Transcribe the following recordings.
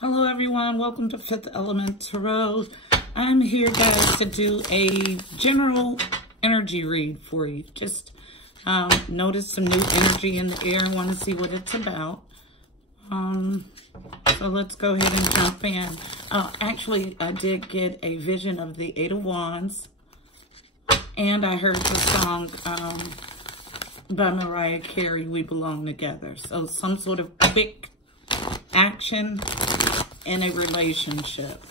Hello everyone, welcome to Fifth Element Tarot. I'm here, guys, to do a general energy read for you. Just notice some new energy in the air and want to see what it's about. So let's go ahead and jump in. Actually, I did get a vision of the Eight of Wands, and I heard the song by Mariah Carey, We Belong Together. So some sort of quick action in a relationship.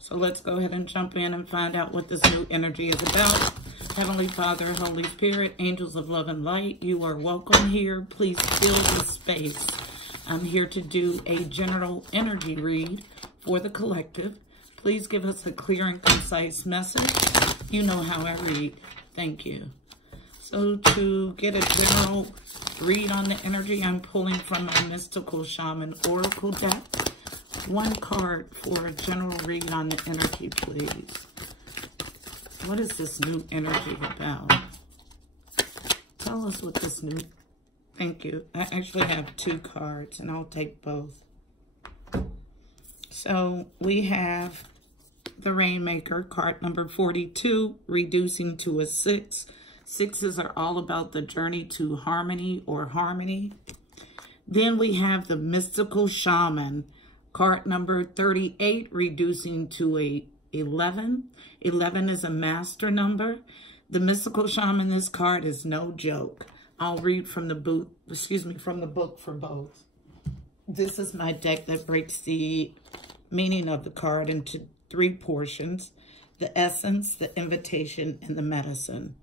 So let's go ahead and jump in and find out what this new energy is about. Heavenly Father, Holy Spirit, angels of love and light, you are welcome here. Please fill the space. I'm here to do a general energy read for the collective. Please give us a clear and concise message. You know how I read. Thank you. So to get a general read on the energy, I'm pulling from my Mystical Shaman Oracle deck. One card for a general read on the energy, please. What is this new energy about? Tell us what this new... Thank you. I actually have two cards, and I'll take both. So we have the Rainmaker, card number 42, reducing to a 6. Sixes are all about the journey to harmony or harmony. Then we have the Mystical Shaman, card number 38, reducing to a 11. 11 is a master number. The Mystical Shaman, this card is no joke. I'll read from the book, from the book for both. This is my deck that breaks the meaning of the card into 3 portions: the essence, the invitation, and the medicine.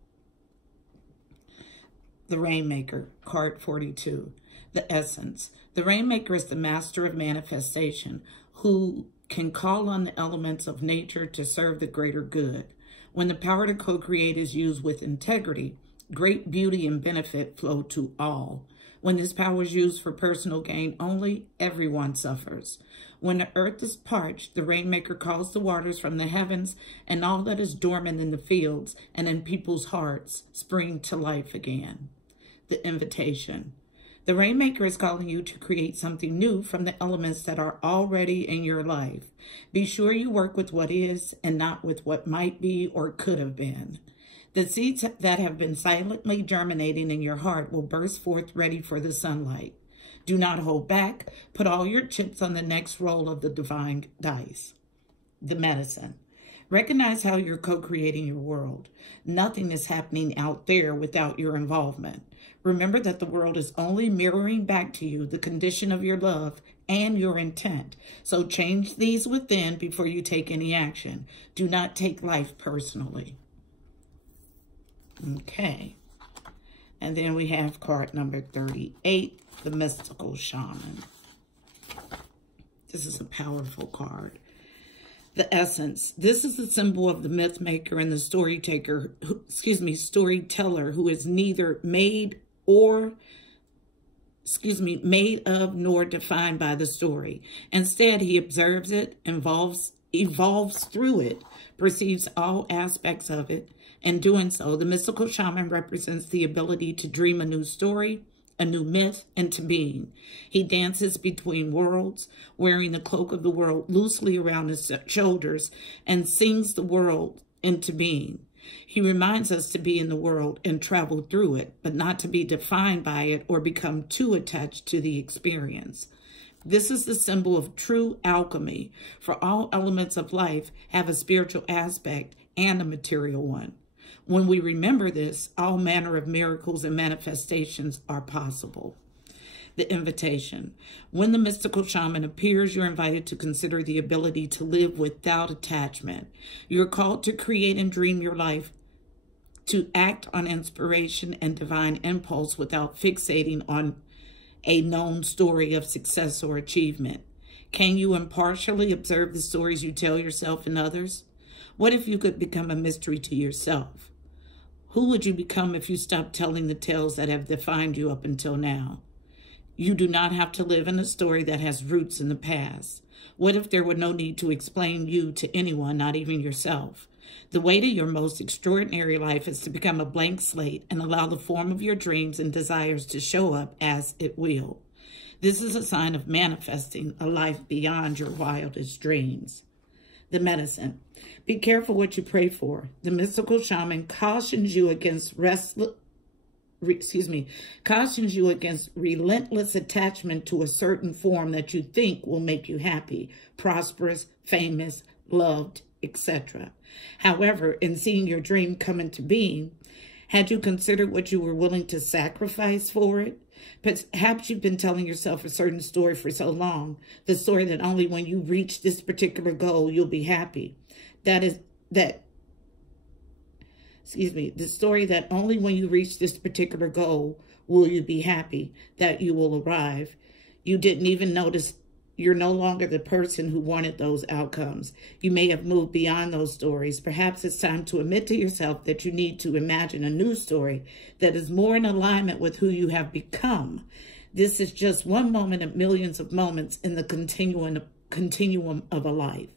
The Rainmaker, card 42. The essence. The Rainmaker is the master of manifestation who can call on the elements of nature to serve the greater good. When the power to co-create is used with integrity, great beauty and benefit flow to all. When this power is used for personal gain only, everyone suffers. When the earth is parched, the Rainmaker calls the waters from the heavens, and all that is dormant in the fields and in people's hearts spring to life again. The invitation. The Rainmaker is calling you to create something new from the elements that are already in your life. Be sure you work with what is and not with what might be or could have been. The seeds that have been silently germinating in your heart will burst forth ready for the sunlight. Do not hold back. Put all your chips on the next roll of the divine dice. The medicine. Recognize how you're co-creating your world. Nothing is happening out there without your involvement. Remember that the world is only mirroring back to you the condition of your love and your intent. So change these within before you take any action. Do not take life personally. Okay. And then we have card number 38, the Mystical Shaman. This is a powerful card. The essence. This is the symbol of the myth maker and the storyteller who is neither made of nor defined by the story. Instead, he observes it, evolves through it, perceives all aspects of it. In doing so, the Mystical Shaman represents the ability to dream a new story, a new myth into being. He dances between worlds, wearing the cloak of the world loosely around his shoulders, and sings the world into being. He reminds us to be in the world and travel through it, but not to be defined by it or become too attached to the experience. This is the symbol of true alchemy, for all elements of life have a spiritual aspect and a material one. When we remember this, all manner of miracles and manifestations are possible. The invitation. When the Mystical Shaman appears, you're invited to consider the ability to live without attachment. You're called to create and dream your life, to act on inspiration and divine impulse without fixating on a known story of success or achievement. Can you impartially observe the stories you tell yourself and others? What if you could become a mystery to yourself? Who would you become if you stopped telling the tales that have defined you up until now? You do not have to live in a story that has roots in the past. What if there were no need to explain you to anyone, not even yourself? The way to your most extraordinary life is to become a blank slate and allow the form of your dreams and desires to show up as it will. This is a sign of manifesting a life beyond your wildest dreams. The medicine. Be careful what you pray for. The mystical shaman cautions you against relentless attachment to a certain form that you think will make you happy, prosperous, famous, loved, etc. However, in seeing your dream come into being, had you considered what you were willing to sacrifice for it? Perhaps you've been telling yourself a certain story for so long, the story that only when you reach this particular goal, you'll be happy. The story that only when you reach this particular goal will you be happy, that you will arrive. You didn't even notice you're no longer the person who wanted those outcomes. You may have moved beyond those stories. Perhaps it's time to admit to yourself that you need to imagine a new story that is more in alignment with who you have become. This is just one moment of millions of moments in the continuum of a life.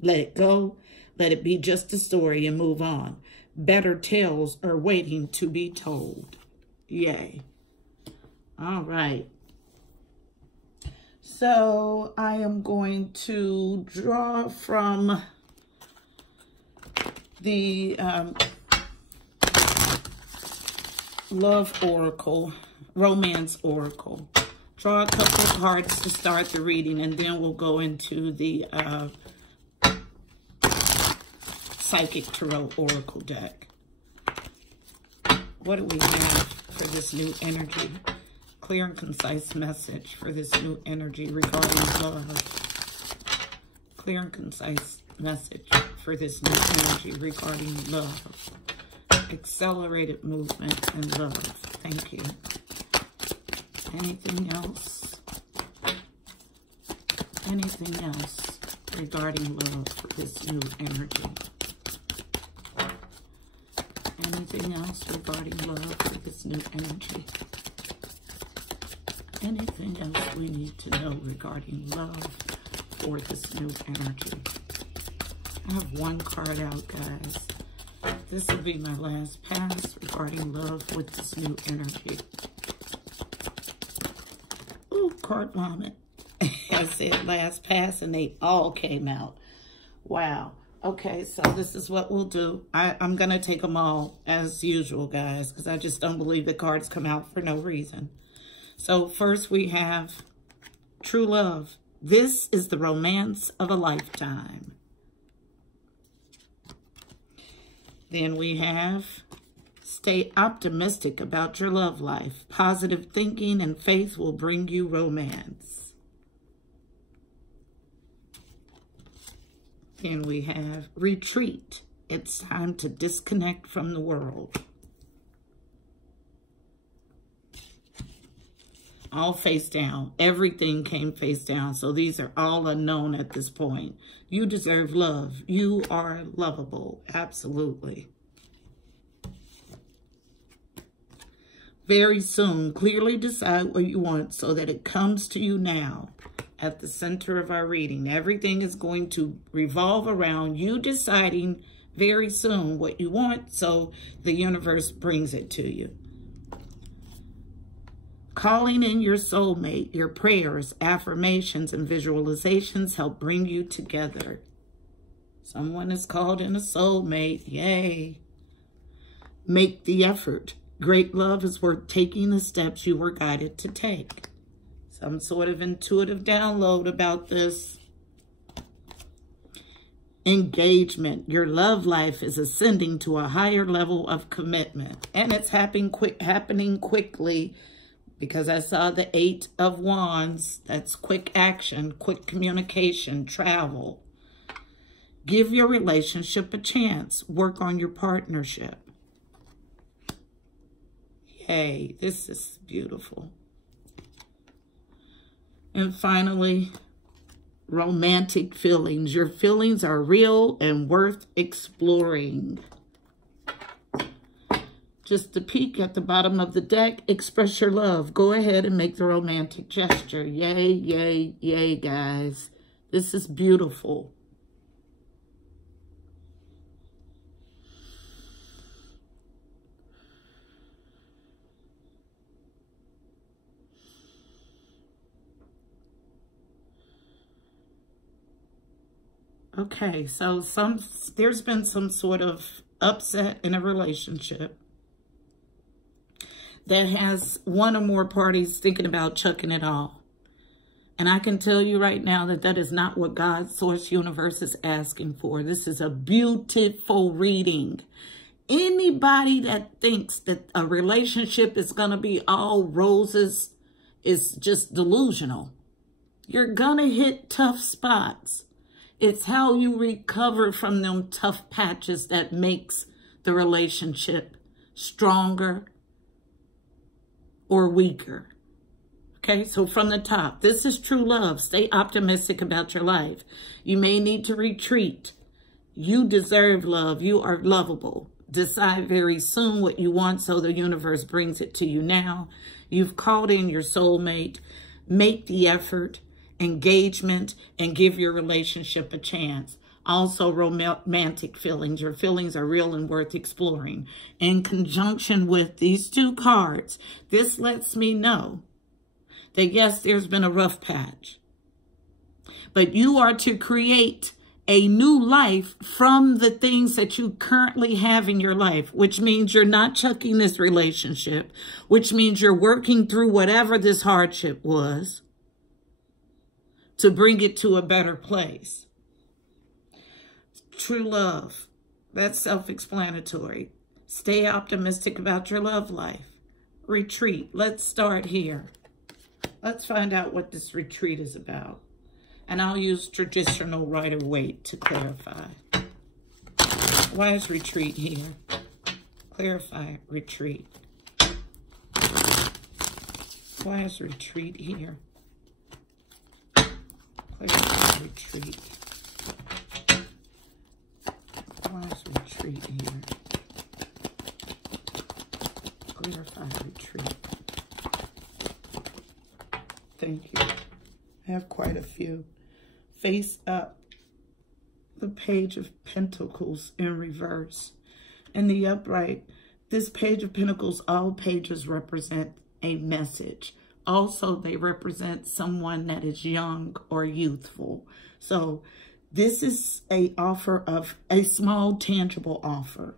Let it go. Let it be just a story and move on. Better tales are waiting to be told. Yay. All right. So I am going to draw from the Love Oracle, Romance Oracle. Draw a couple of cards to start the reading, and then we'll go into the Psychic Tarot Oracle deck. What do we have for this new energy? Clear and concise message for this new energy regarding love. Clear and concise message for this new energy regarding love. Accelerated movement and love. Thank you. Anything else? Anything else regarding love for this new energy? Anything else regarding love for this new energy? Anything else we need to know regarding love for this new energy? I have one card out, guys. This will be my last pass regarding love with this new energy. Ooh, card vomit. I said last pass and they all came out. Wow. Okay, so this is what we'll do. I'm going to take them all as usual, guys, because I just don't believe the cards come out for no reason. So first we have true love. This is the romance of a lifetime. Then we have stay optimistic about your love life. Positive thinking and faith will bring you romance. Then we have retreat. It's time to disconnect from the world. All face down. Everything came face down. So these are all unknown at this point. You deserve love. You are lovable. Absolutely. Very soon, clearly decide what you want so that it comes to you now. At the center of our reading, everything is going to revolve around you deciding very soon what you want, so the universe brings it to you. Calling in your soulmate, your prayers, affirmations, and visualizations help bring you together. Someone is called in a soulmate. Yay. Make the effort. Great love is worth taking the steps you were guided to take. Some sort of intuitive download about this. Engagement. Your love life is ascending to a higher level of commitment. And it's happening quickly. Because I saw the 8 of Wands. That's quick action, quick communication, travel. Give your relationship a chance. Work on your partnership. Yay, this is beautiful. And finally, romantic feelings. Your feelings are real and worth exploring. Just a peek at the bottom of the deck. Express your love. Go ahead and make the romantic gesture. Yay, yay, yay, guys. This is beautiful. Okay, so there's been some sort of upset in a relationship that has one or more parties thinking about chucking it all. And I can tell you right now that that is not what God's source universe is asking for. This is a beautiful reading. Anybody that thinks that a relationship is going to be all roses is just delusional. You're going to hit tough spots. It's how you recover from them tough patches that makes the relationship stronger or weaker. Okay, so from the top, this is true love. Stay optimistic about your life. You may need to retreat. You deserve love. You are lovable. Decide very soon what you want so the universe brings it to you now. You've called in your soulmate. Make the effort, engagement, and give your relationship a chance. Also, romantic feelings. Your feelings are real and worth exploring. In conjunction with these two cards, this lets me know that yes, there's been a rough patch, but you are to create a new life from the things that you currently have in your life, which means you're not chucking this relationship, which means you're working through whatever this hardship was to bring it to a better place. True love, that's self-explanatory. Stay optimistic about your love life. Retreat, let's start here. Let's find out what this retreat is about. And I'll use traditional Rider-Waite to clarify. Why is retreat here? Clarify retreat. Why is retreat here? Clarify retreat. Why is retreat here? Clarify retreat. Thank you. I have quite a few. Face up. The Page of Pentacles in reverse. In the upright, this Page of Pentacles, all pages represent a message. Also, they represent someone that is young or youthful. So this is an offer of a small tangible offer.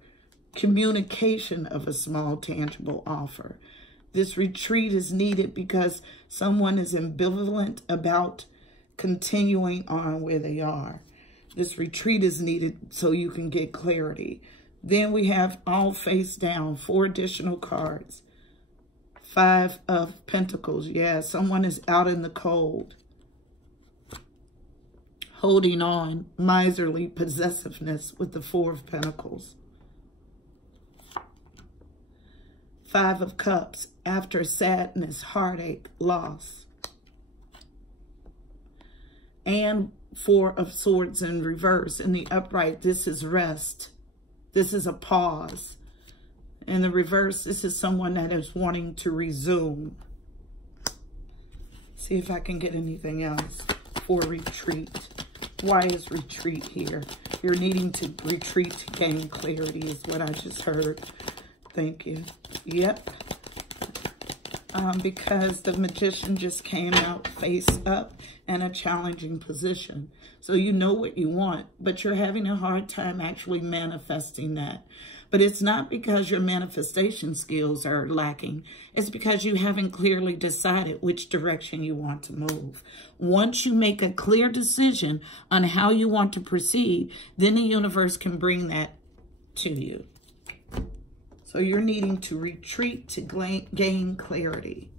Communication of a small tangible offer. This retreat is needed because someone is ambivalent about continuing on where they are. This retreat is needed so you can get clarity. Then we have all face down, 4 additional cards. 5 of Pentacles. Yeah, someone is out in the cold. Holding on, miserly possessiveness with the 4 of Pentacles. 5 of Cups, after sadness, heartache, loss. And 4 of Swords in reverse. In the upright, this is rest. This is a pause. In the reverse, this is someone that is wanting to resume. See if I can get anything else for retreat. Why is retreat here? You're needing to retreat to gain clarity is what I just heard. Thank you. Yep. Because the Magician just came out face up in a challenging position. So you know what you want, but you're having a hard time actually manifesting that. But it's not because your manifestation skills are lacking. It's because you haven't clearly decided which direction you want to move. Once you make a clear decision on how you want to proceed, then the universe can bring that to you. So you're needing to retreat to gain clarity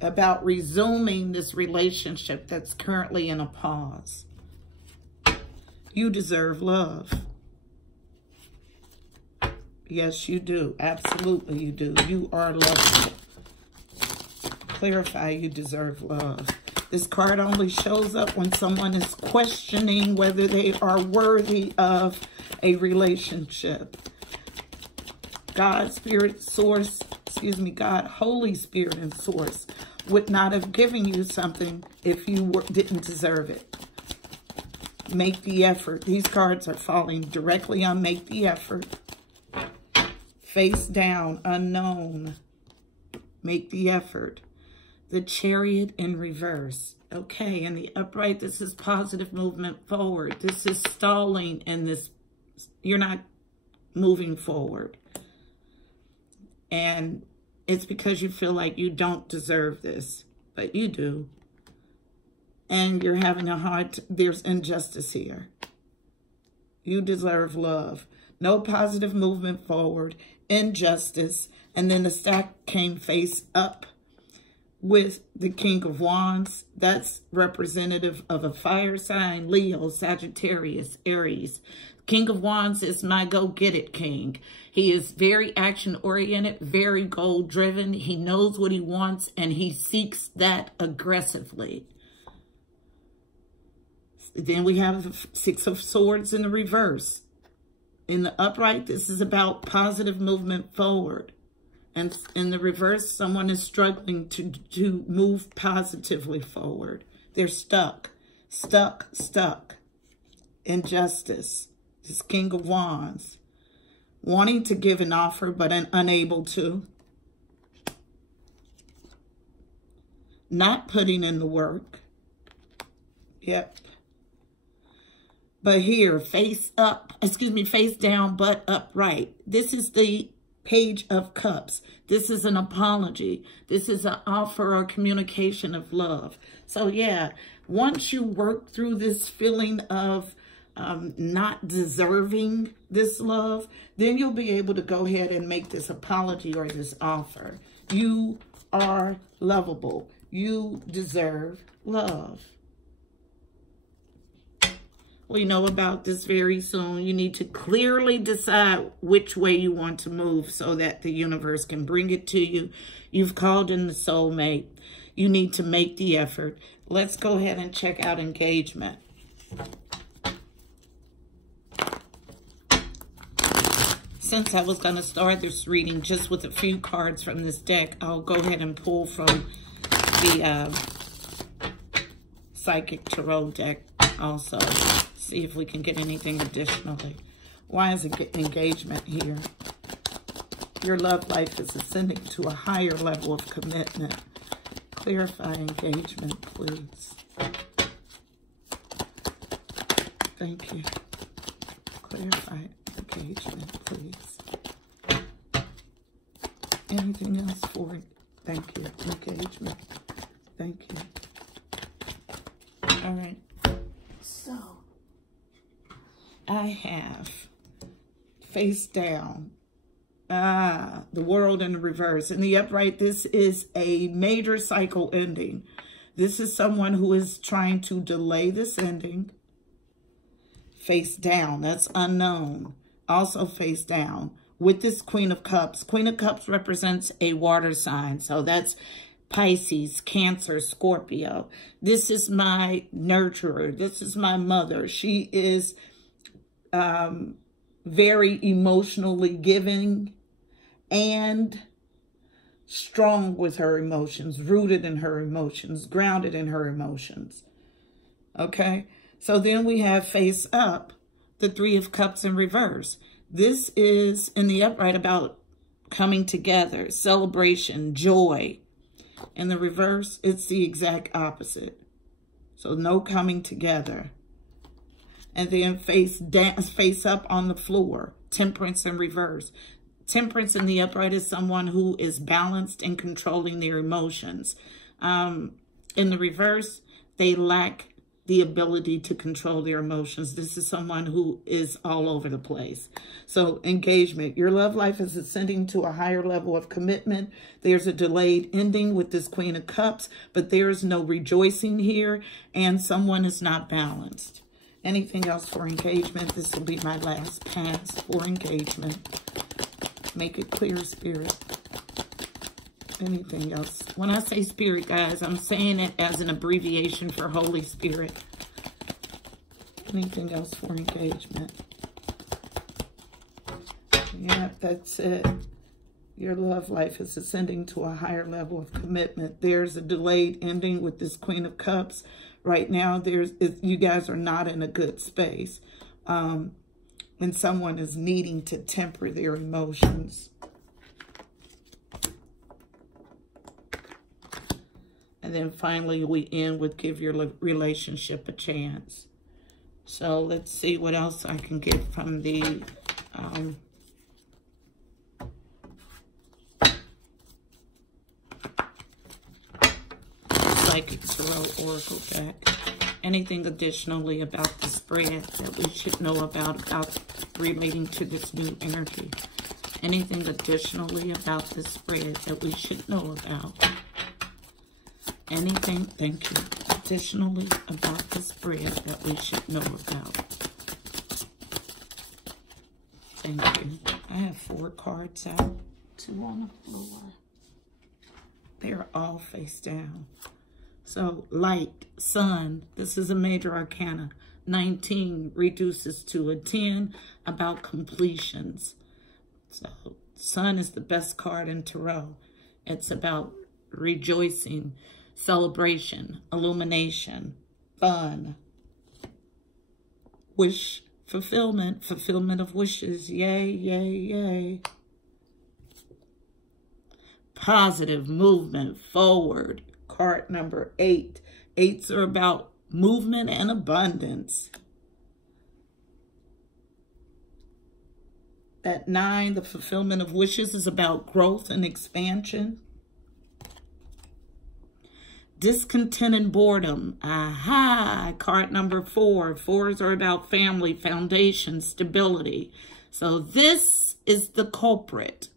about resuming this relationship that's currently in a pause. You deserve love. Yes, you do. Absolutely, you do. You are lovable. Clarify, you deserve love. This card only shows up when someone is questioning whether they are worthy of a relationship. God, Spirit, Source, God, Holy Spirit and Source would not have given you something if you didn't deserve it. Make the effort. These cards are falling directly on make the effort. Face down, unknown. Make the effort. the Chariot in reverse. Okay, in the upright, this is positive movement forward. This is stalling, and this, you're not moving forward. And it's because you feel like you don't deserve this, but you do. And you're having a hard, there's injustice here. You deserve love. No positive movement forward, injustice. And then the stack came face up with the King of Wands. That's representative of a fire sign, Leo, Sagittarius, Aries. King of Wands is my go-get-it king. He is very action-oriented, very goal-driven. He knows what he wants, and he seeks that aggressively. Then we have the Six of Swords in the reverse. In the upright, this is about positive movement forward. And in the reverse, someone is struggling to move positively forward. They're stuck. Injustice. This King of Wands. Wanting to give an offer, but unable to. Not putting in the work. Yep. But here, face down, but upright. This is the Page of Cups. This is an apology. This is an offer or communication of love. So yeah, once you work through this feeling of not deserving this love, then you'll be able to go ahead and make this apology or this offer. You are lovable. You deserve love. We know about this very soon. You need to clearly decide which way you want to move so that the universe can bring it to you. You've called in the soulmate. You need to make the effort. Let's go ahead and check out engagement. Since I was going to start this reading just with a few cards from this deck, I'll go ahead and pull from the Psychic Tarot deck also. See if we can get anything additionally. Why is it engagement here? Your love life is ascending to a higher level of commitment. Clarify engagement, please. Thank you. Clarify engagement, please. Anything else for it? Thank you. Engagement. Thank you. All right. So, I have face down. The world in the reverse. In the upright, this is a major cycle ending. This is someone who is trying to delay this ending. Face down. That's unknown. Also face down. With this Queen of Cups. Queen of Cups represents a water sign. So that's Pisces, Cancer, Scorpio. This is my nurturer. This is my mother. She is very emotionally giving and strong with her emotions, rooted in her emotions, grounded in her emotions. Okay? So then we have face up, the Three of Cups in reverse. This is in the upright about coming together, celebration, joy. In the reverse, it's the exact opposite. So no coming together. And then face up on the floor, Temperance in reverse. Temperance in the upright is someone who is balanced and controlling their emotions. In the reverse, they lack the ability to control their emotions. This is someone who is all over the place. So engagement, your love life is ascending to a higher level of commitment. There's a delayed ending with this Queen of Cups, but there is no rejoicing here, and someone is not balanced. Anything else for engagement? This will be my last pass for engagement. Make it clear, Spirit. Anything else? When I say Spirit, guys, I'm saying it as an abbreviation for Holy Spirit. Anything else for engagement? Yeah, that's it. Your love life is ascending to a higher level of commitment. There's a delayed ending with this Queen of Cups. Right now, you guys are not in a good space. And someone is needing to temper their emotions. And then finally, we end with give your relationship a chance. So let's see what else I can get from the Psychic Tarot Oracle deck. Anything additionally about the spread that we should know about relating to this new energy. Anything additionally about the spread that we should know about. Anything, thank you, additionally about the spread that we should know about. Thank you. I have 4 cards out, 2 on the floor. They're all face down. So, light, sun, this is a major arcana. 19 reduces to a 10, about completions. So, sun is the best card in Tarot. It's about rejoicing, celebration, illumination, fun, wish fulfillment, fulfillment of wishes. Yay, yay, yay. Positive movement forward. Card number 8. 8s are about movement and abundance. At 9, the fulfillment of wishes is about growth and expansion. Discontent and boredom. Aha! Card number 4. 4s are about family, foundation, stability. So this is the culprit.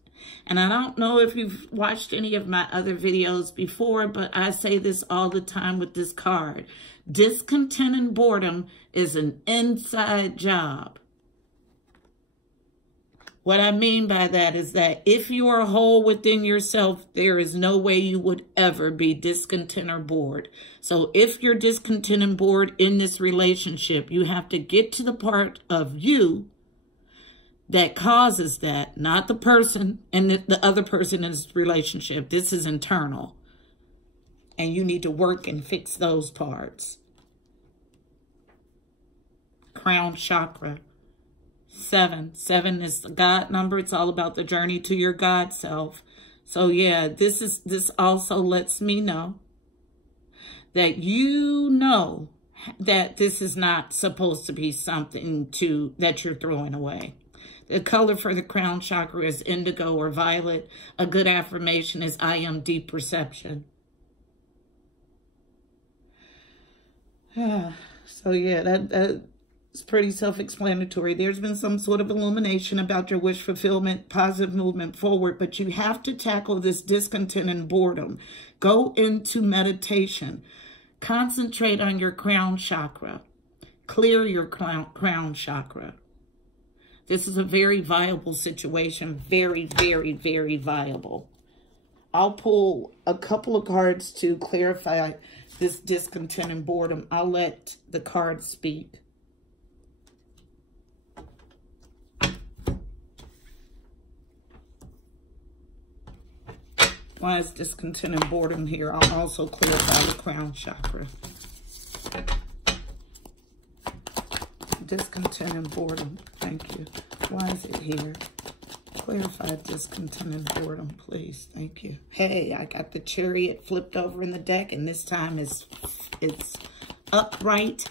And I don't know if you've watched any of my other videos before, but I say this all the time with this card. Discontent and boredom is an inside job. What I mean by that is that if you are whole within yourself, there is no way you would ever be discontent or bored. So if you're discontent and bored in this relationship, you have to get to the part of you that causes that, not the person and the other person in this relationship. This is internal. And you need to work and fix those parts. Crown Chakra. 7. 7 is the God number. It's all about the journey to your God self. So yeah, this also lets me know that you know that this is not supposed to be something that you're throwing away. The color for the Crown Chakra is indigo or violet. A good affirmation is I am deep perception. So yeah, that's pretty self-explanatory. There's been some sort of illumination about your wish fulfillment, positive movement forward, but you have to tackle this discontent and boredom. Go into meditation. Concentrate on your Crown Chakra. Clear your Crown Chakra. This is a very viable situation. Very, very, very viable. I'll pull a couple of cards to clarify this discontent and boredom. I'll let the cards speak. Why is discontent and boredom here? I'll also clarify the Crown Chakra. Discontent and boredom. Thank you. Why is it here? Clarify discontent and boredom, please. Thank you. Hey, I got the Chariot flipped over in the deck, and this time it's upright.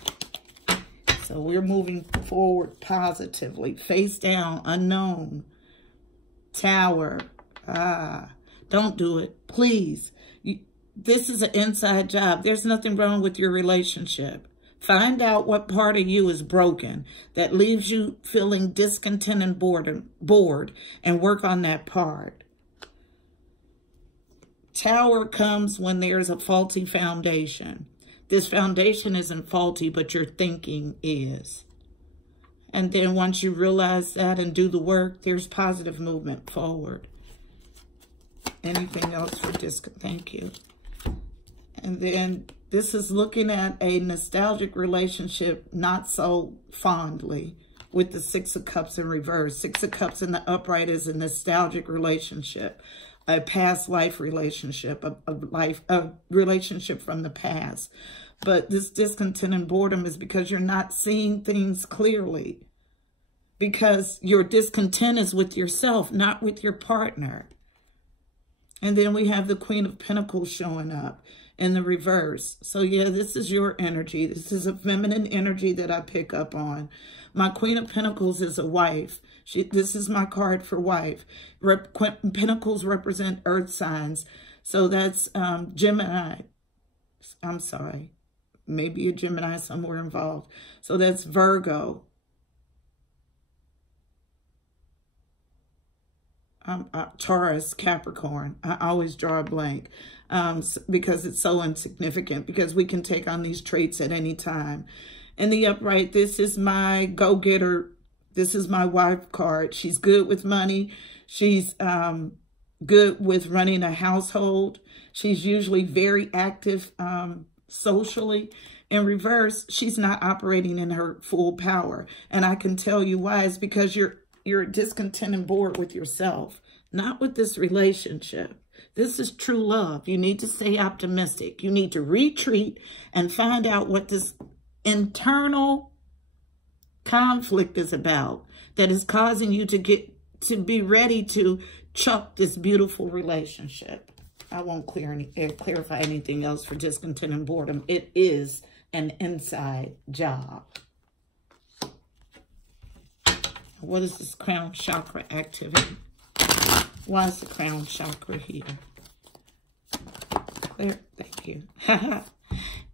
So we're moving forward positively. Face down, unknown. Tower. Don't do it, please. This is an inside job. There's nothing wrong with your relationship. Find out what part of you is broken that leaves you feeling discontent and bored, and work on that part. Tower comes when there's a faulty foundation. This foundation isn't faulty, but your thinking is. And then once you realize that and do the work, there's positive movement forward. Anything else for discontent? Thank you. And then this is looking at a nostalgic relationship, not so fondly, with the 6 of Cups in reverse. 6 of Cups in the upright is a nostalgic relationship, a past life relationship, a relationship from the past. But this discontent and boredom is because you're not seeing things clearly. Because your discontent is with yourself, not with your partner. And then we have the Queen of Pentacles showing up. in the reverse. So yeah, this is your energy. This is a feminine energy that I pick up on. My Queen of Pentacles is a wife. This is my card for wife. Pentacles represent earth signs. So that's Gemini. I'm sorry. Maybe a Gemini somewhere involved. So that's Virgo. Taurus, Capricorn. I always draw a blank because it's so insignificant, because we can take on these traits at any time. In the upright, this is my go-getter. This is my wife card. She's good with money. She's good with running a household. She's usually very active socially. In reverse, she's not operating in her full power. And I can tell you why. It's because you're discontent and bored with yourself, not with this relationship. This is true love. You need to stay optimistic. You need to retreat and find out what this internal conflict is about that is causing you to be ready to chuck this beautiful relationship. I won't clarify anything else for discontent and boredom. It is an inside job. What is this Crown Chakra activity? Why is the Crown Chakra here? There, thank you.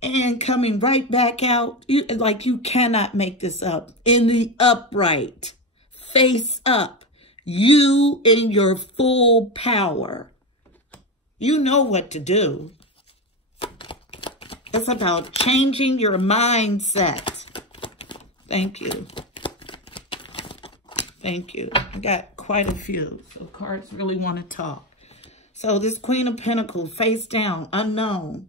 And coming right back out, like you cannot make this up. In the upright, face up, you in your full power. You know what to do. It's about changing your mindset. Thank you. Thank you. I got quite a few, so cards really want to talk. So this Queen of Pentacles, face down, unknown,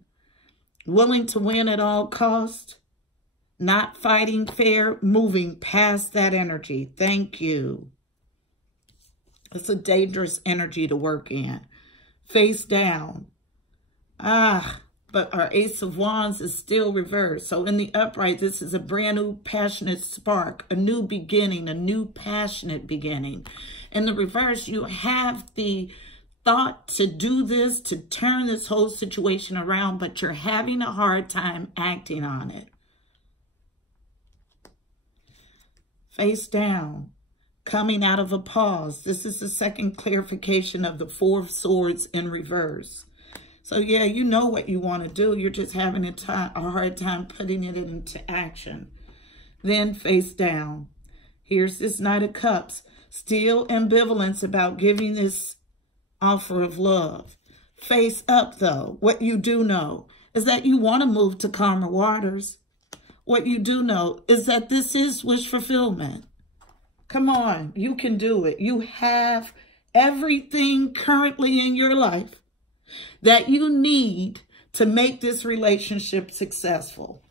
willing to win at all costs, not fighting fair, moving past that energy. Thank you. It's a dangerous energy to work in. Face down. But our Ace of Wands is still reversed. So in the upright, this is a brand new passionate spark, a new beginning, a new passionate beginning. In the reverse, you have the thought to do this, to turn this whole situation around, but you're having a hard time acting on it. Face down, coming out of a pause. This is the second clarification of the Four of Swords in reverse. So yeah, you know what you want to do. You're just having a hard time putting it into action. Then face down. Here's this Knight of Cups. Still ambivalence about giving this offer of love. Face up though. What you do know is that you want to move to calmer waters. What you do know is that this is wish fulfillment. Come on, you can do it. You have everything currently in your life that you need to make this relationship successful.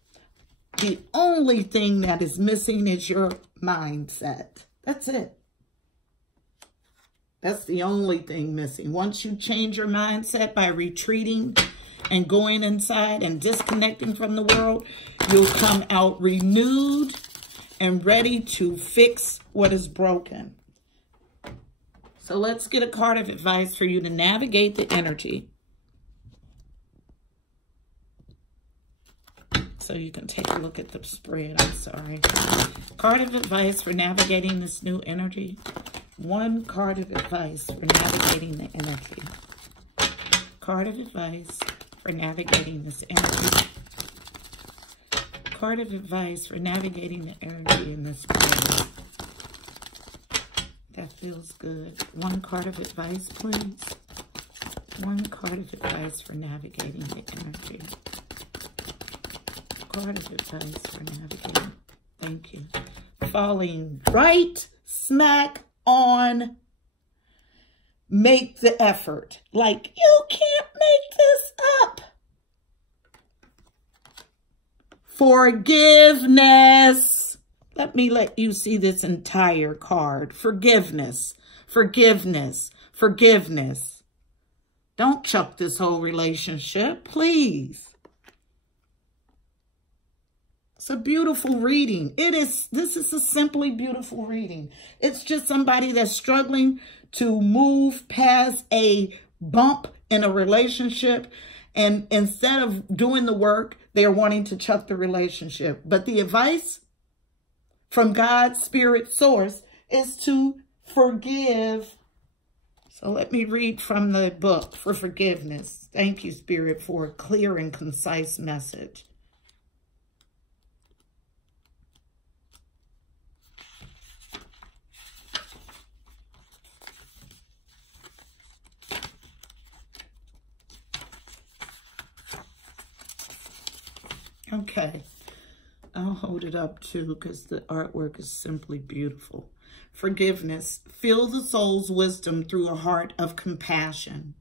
The only thing that is missing is your mindset. That's it. That's the only thing missing. Once you change your mindset by retreating and going inside and disconnecting from the world, you'll come out renewed and ready to fix what is broken. So let's get a card of advice for you to navigate the energy. So you can take a look at the spread. I'm sorry. Card of advice for navigating this new energy. One card of advice for navigating the energy. Card of advice for navigating this energy. Card of advice for navigating the energy in this spread. That feels good. One card of advice, please. One card of advice for navigating the energy. Card of advice for navigating. Thank you. Falling right smack on. Make the effort. Like, you can't make this up. Forgiveness. Let me let you see this entire card. Forgiveness. Forgiveness. Forgiveness. Don't chuck this whole relationship, please. It's a beautiful reading. This is a simply beautiful reading. It's just somebody that's struggling to move past a bump in a relationship And instead of doing the work, they're wanting to chuck the relationship. But the advice from God's spirit source is to forgive. So let me read from the book for forgiveness. Thank you, Spirit, for a clear and concise message. Okay, I'll hold it up too because the artwork is simply beautiful. Forgiveness. Feel the soul's wisdom through a heart of compassion.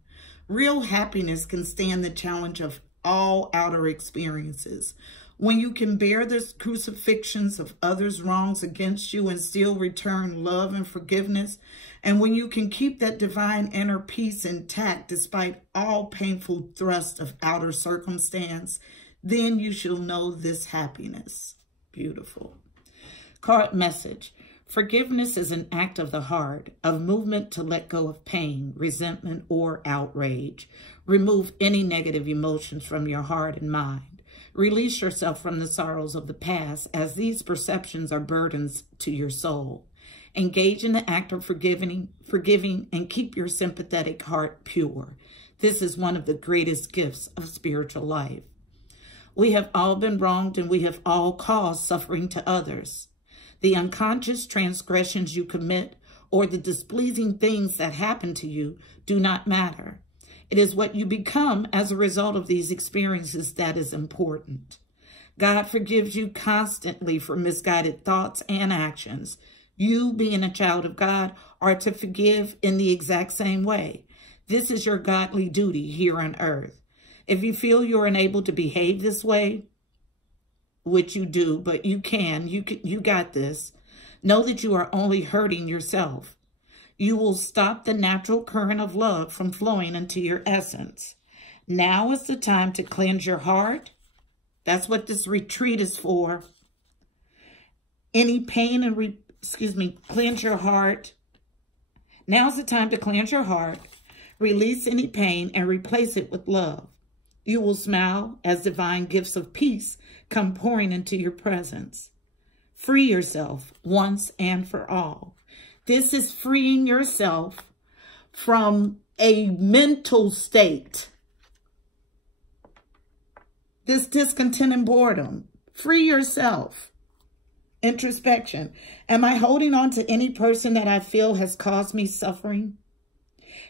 Real happiness can stand the challenge of all outer experiences. When you can bear the crucifixions of others' wrongs against you and still return love and forgiveness, and when you can keep that divine inner peace intact despite all painful thrust of outer circumstance, then you shall know this happiness. Beautiful. Card message. Forgiveness is an act of the heart, of movement to let go of pain, resentment, or outrage. Remove any negative emotions from your heart and mind. Release yourself from the sorrows of the past, as these perceptions are burdens to your soul. Engage in the act of forgiving, and keep your sympathetic heart pure. This is one of the greatest gifts of spiritual life. We have all been wronged, and we have all caused suffering to others. The unconscious transgressions you commit or the displeasing things that happen to you do not matter. It is what you become as a result of these experiences that is important. God forgives you constantly for misguided thoughts and actions. You, being a child of God, are to forgive in the exact same way. This is your godly duty here on earth. If you feel you're unable to behave this way, which you do, but you got this. Know that you are only hurting yourself. You will stop the natural current of love from flowing into your essence. Now is the time to cleanse your heart. That's what this retreat is for. Any pain and, cleanse your heart. Now's the time to cleanse your heart, release any pain, and replace it with love. You will smile as divine gifts of peace come pouring into your presence. Free yourself once and for all. This is freeing yourself from a mental state. This discontent and boredom. Free yourself. Introspection. Am I holding on to any person that I feel has caused me suffering?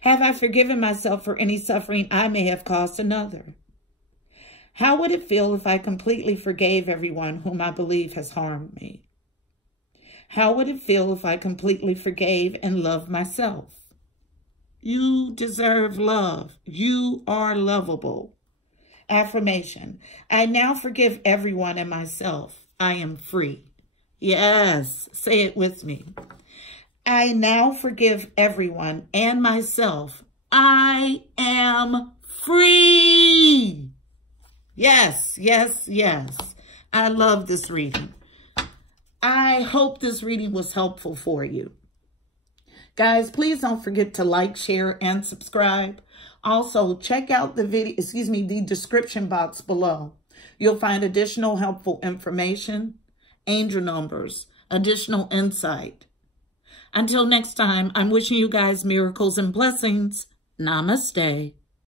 Have I forgiven myself for any suffering I may have caused another? How would it feel if I completely forgave everyone whom I believe has harmed me? How would it feel if I completely forgave and loved myself? You deserve love. You are lovable. Affirmation. I now forgive everyone and myself. I am free. Yes, say it with me. I now forgive everyone and myself. I am free. Yes, yes, yes. I love this reading. I hope this reading was helpful for you. Guys, please don't forget to like, share, and subscribe. Also, check out the description box below. You'll find additional helpful information, angel numbers, additional insight. Until next time, I'm wishing you guys miracles and blessings. Namaste.